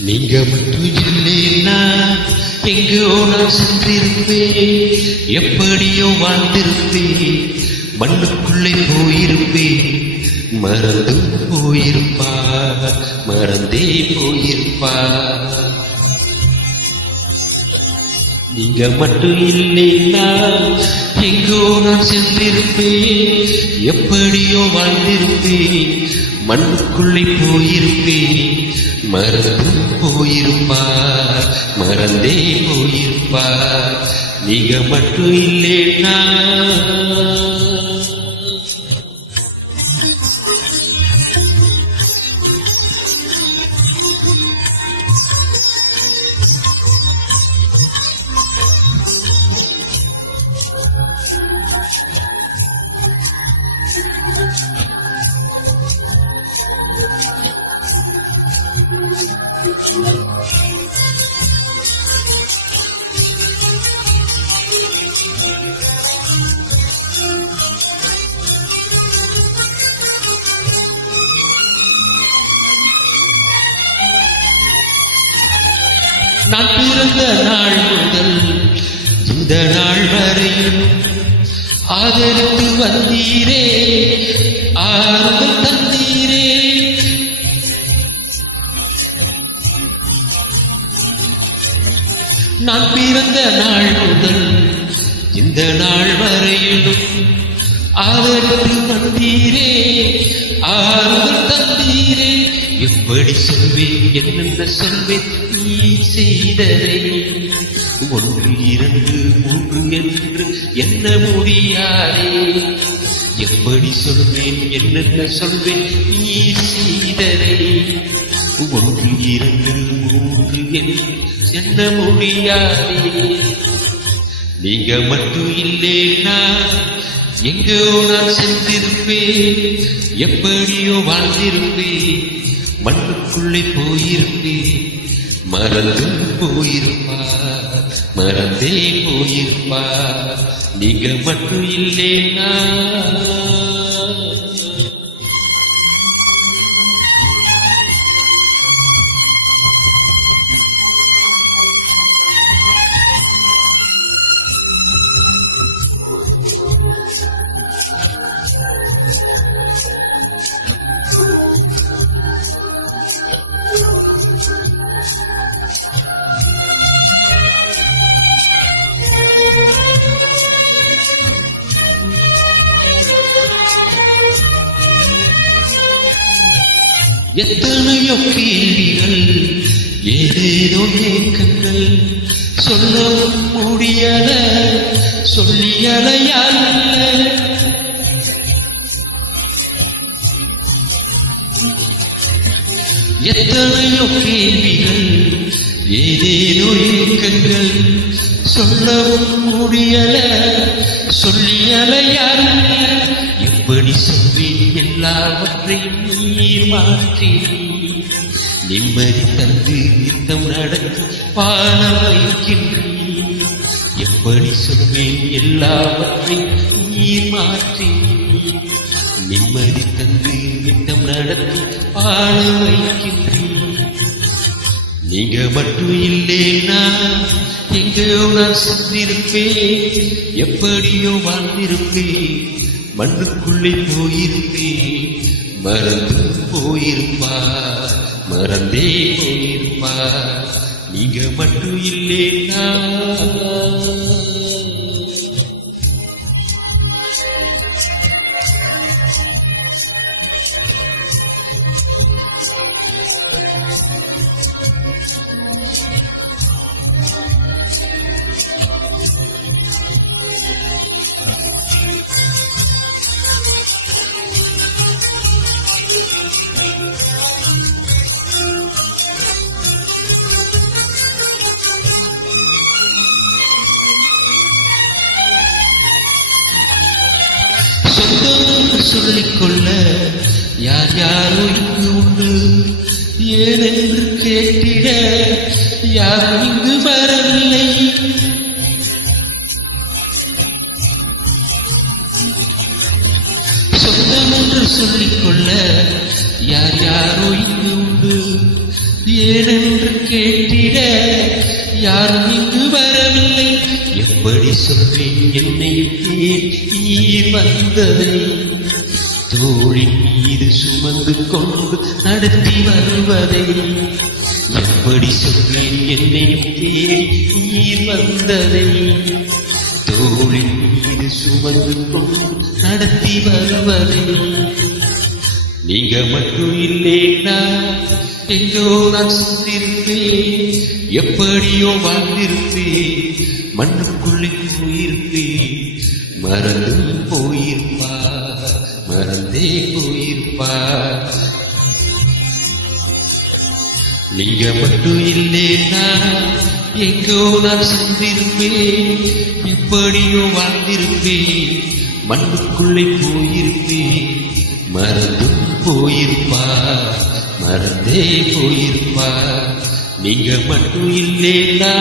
நீங்க மட்டும் இல்லைன்னா எங்கோ நான் சென்றிருப்பேன், எப்படியோ வாழ்ந்திருப்பேன், மண்ணுக்குள்ளே போயிருப்பேன். மறந்து போயிருப்பா, மறந்தே போயிருப்பா. நீங்க மட்டும் இல்லைன்னா எங்கோ நான் சென்றிருப்பேன், எப்படியோ வாழ்ந்திருப்பேன், மண்ணுக்குள்ளே போயிருப்பேன். மறந்து போயிருப்பா, மறந்தே போயிருப்பா. நீங்க மட்டும் இல்லைன்னா நான் பிறந்த நாள் முதல் இந்த நாள் வரையில் ஆதரித்து வந்தீரே, ஆறுதல் தந்தீரே. நான் பிறந்த நாள் முதல் இந்த நாள் வரையிலும் ஆதரித்து வந்தீரே, ஆறுதல் தந்தீரே. எப்படி சொல்வேன், என்னென்ன சொல்வேன் நீ செய்ததை. 1 2 3 என்று எண்ண முடியாதே. எப்படி சொல்வேன், என்னென்ன சொல்வேன் நீ செய்ததை. 1 2 3 என்று எண்ண முடியாதே. நீங்க மட்டும் இல்லைன்னா எங்கோ நான் சென்றிருப்பேன், எப்படியோ வாழ்ந்திருப்பேன், மண்ணுக்குள்ளே போயிருப்பேன். மறந்து போயிருப்பா, மறந்தே போயிருப்பா. நீங்க மட்டும் இல்லைன்னா எத்தனையோ கேள்விகள், ஏதேதோ ஏக்கங்கள், சொல்லவும் முடியல, சொல்லியலையால். எத்தனையோ கேள்விகள், ஏதேதோ ஏக்கங்கள், சொல்லவும் முடியல, சொல்லியலையால். எப்படி சொல்வேன் எல்லாவற்றையும் நீர் மாற்றி, நிம்மதி தந்து நித்தம் நடத்தி பாட வைக்கின்றீர். எப்படி சொல்வேன் எல்லாவற்றையும் நீர் மாற்றி, நிம்மதி தந்து நித்தம் நடத்தி பாட வைக்கின்றீர். நீங்க மட்டும் இல்லைன்னா எங்கோ நான் சென்றிருப்பேன், எப்படியோ வாழ்ந்திருப்பேன், மண்ணுக்குள்ளே போயிருப்பேன். மறந்து போயிருப்பா, மறந்தே போயிருப்பா. நீங்க மட்டும் இல்லைன்னா சொந்தம் சொல்லிக்கொள்ள யார் யாரோ இங்கு உண்டு, ஏனென்று கேட்டிட யாரும் இங்கு வரவில்லை. சொந்தம் என்று சொல்லிக்கொள்ள யார் யாரோ இங்கு உண்டு, ஏனென்று கேட்டிட யாரும் இங்கு வரவில்லை. எப்படி சொல்வேன் என்னை தேடி வந்ததை, தோளின் மீது சுமந்து கொண்டு நடத்தி வருவதை. எப்படி சொல்வேன் என்னை தேடி வந்ததை, தோளின் மீது சுமந்து கொண்டு நடத்தி வருவதை. நீங்க மட்டும் இல்லைனா எங்கோ நான் சென்றிருப்பேன், எப்படியோ வாழ்ந்திருப்பேன், மண்ணுக்குள்ளே போயிருப்பேன். மறந்து போயிருப்பா, மறந்தே போயிருப்பா. நீங்க மட்டும் இல்லைனா எங்கோ நான் சென்றிருப்பேன், எப்படியோ வாழ்ந்திருப்பேன், மண்ணுக்குள்ளே போயிருப்பேன். மறந்தும் போயிருப்பா, மறந்தே போயிருப்பா. நீங்க மட்டும் இல்லைனா